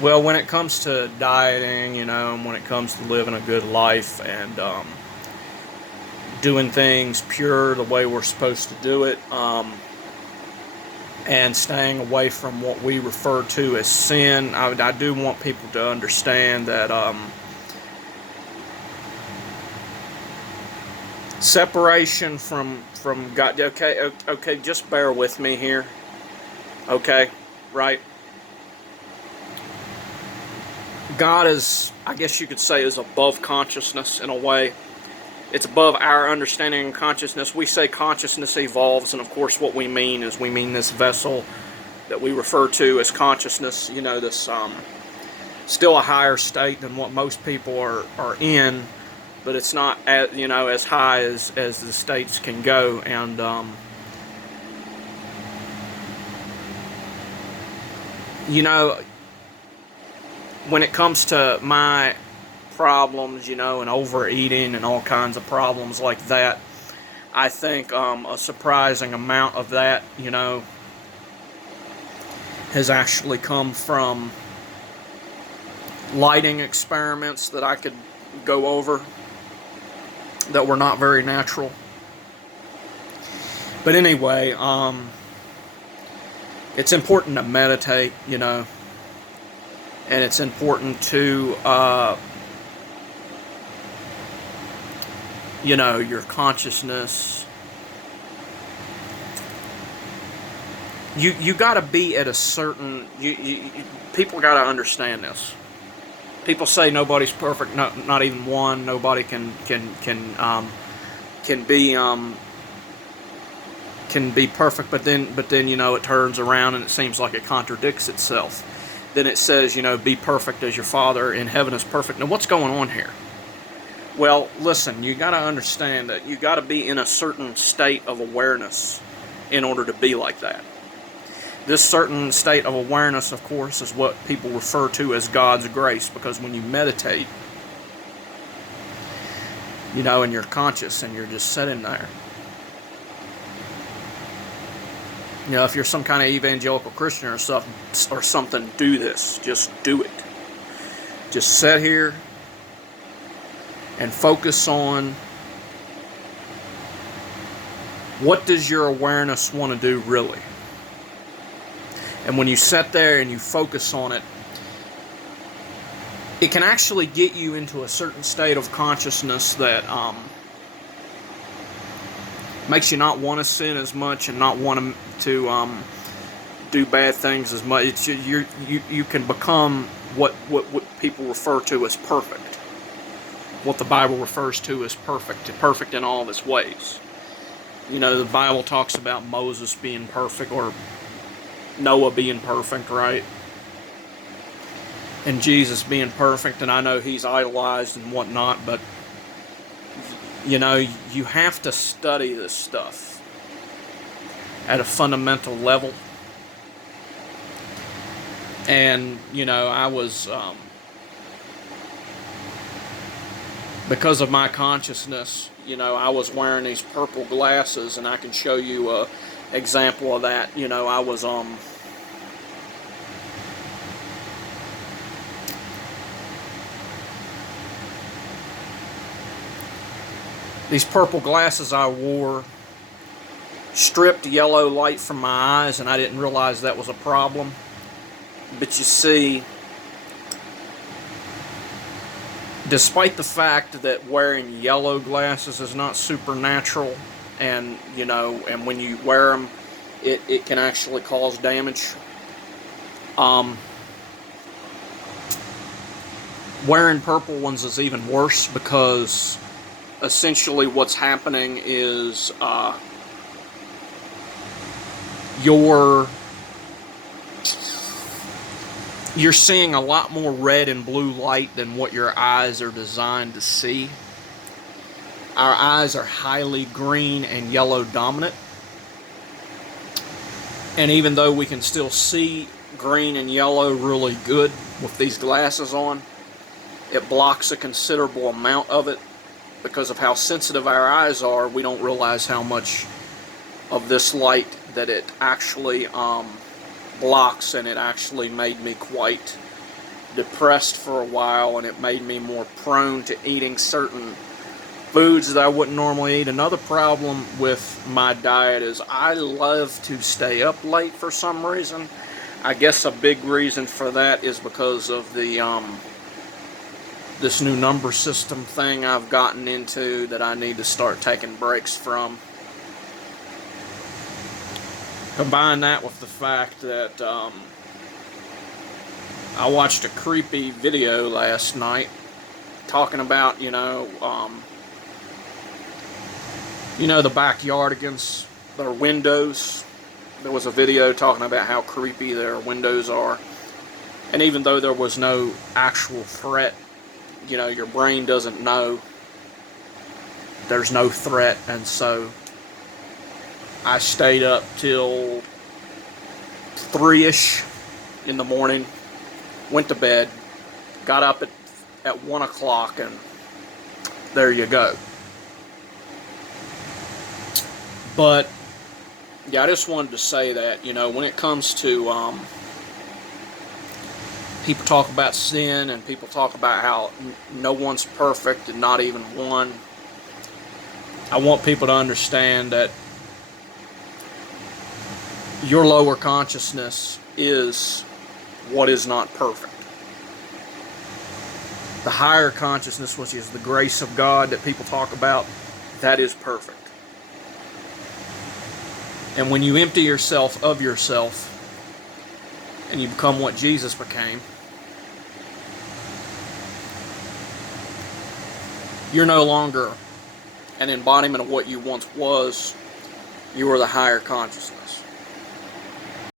Well, when it comes to dieting, and when it comes to living a good life and doing things pure the way we're supposed to do it, and staying away from what we refer to as sin, I do want people to understand that separation from God. Okay, okay, just bear with me here. Okay, right? God is, I guess you could say, is above consciousness in a way. It's above our understanding and consciousness. We say consciousness evolves, and of course, what we mean is we mean this vessel that we refer to as consciousness. This still a higher state than what most people are in, but it's not as high as the states can go. And you know, when it comes to my problems, and overeating and all kinds of problems like that, I think a surprising amount of that, has actually come from lighting experiments that I could go over that were not very natural. But anyway, it's important to meditate, and it's important to, your consciousness. You got to be at a certain. People got to understand this. People say nobody's perfect, not even one. Nobody can be perfect, but then it turns around and it seems like it contradicts itself. Then it says, be perfect as your Father in heaven is perfect. Now, what's going on here? Well, listen, you got to understand that you got to be in a certain state of awareness in order to be like that. This certain state of awareness, of course, is what people refer to as God's grace, because when you meditate, and you're conscious and you're just sitting there, if you're some kind of evangelical Christian or something, do this. Just do it. Just sit here and focus on what does your awareness want to do really. And when you sit there and you focus on it, it can actually get you into a certain state of consciousness that makes you not want to sin as much and not want to do bad things as much. You can become what people refer to as perfect. What the Bible refers to as perfect in all of its ways. The Bible talks about Moses being perfect, or Noah being perfect, right? And Jesus being perfect, and I know he's idolized and whatnot, but you have to study this stuff at a fundamental level. And I was because of my consciousness, I was wearing these purple glasses, and I can show you a example of that. I was these purple glasses I wore stripped yellow light from my eyes, and I didn't realize that was a problem. But you see, despite the fact that wearing yellow glasses is not supernatural, and and when you wear them, it can actually cause damage. Wearing purple ones is even worse, because essentially what's happening is you're seeing a lot more red and blue light than what your eyes are designed to see. Our eyes are highly green and yellow dominant. And even though we can still see green and yellow really good with these glasses on, it blocks a considerable amount of it. Because of how sensitive our eyes are, we don't realize how much of this light that it actually blocks, and it actually made me quite depressed for a while, and it made me more prone to eating certain foods that I wouldn't normally eat. Another problem with my diet is I love to stay up late for some reason. I guess a big reason for that is because of the this new number system thing I've gotten into that I need to start taking breaks from. Combine that with the fact that I watched a creepy video last night talking about, the backyardigans, their windows. There was a video talking about how creepy their windows are. And even though there was no actual threat, your brain doesn't know there's no threat. And so I stayed up till 3-ish in the morning, went to bed, got up at 1 o'clock, and there you go. But yeah, I just wanted to say that, when it comes to people talk about sin, and people talk about how no one's perfect, and not even one, I want people to understand that your lower consciousness is what is not perfect. The higher consciousness, which is the grace of God that people talk about, that is perfect. And when you empty yourself of yourself and you become what Jesus became, you're no longer an embodiment of what you once was. You are the higher consciousness.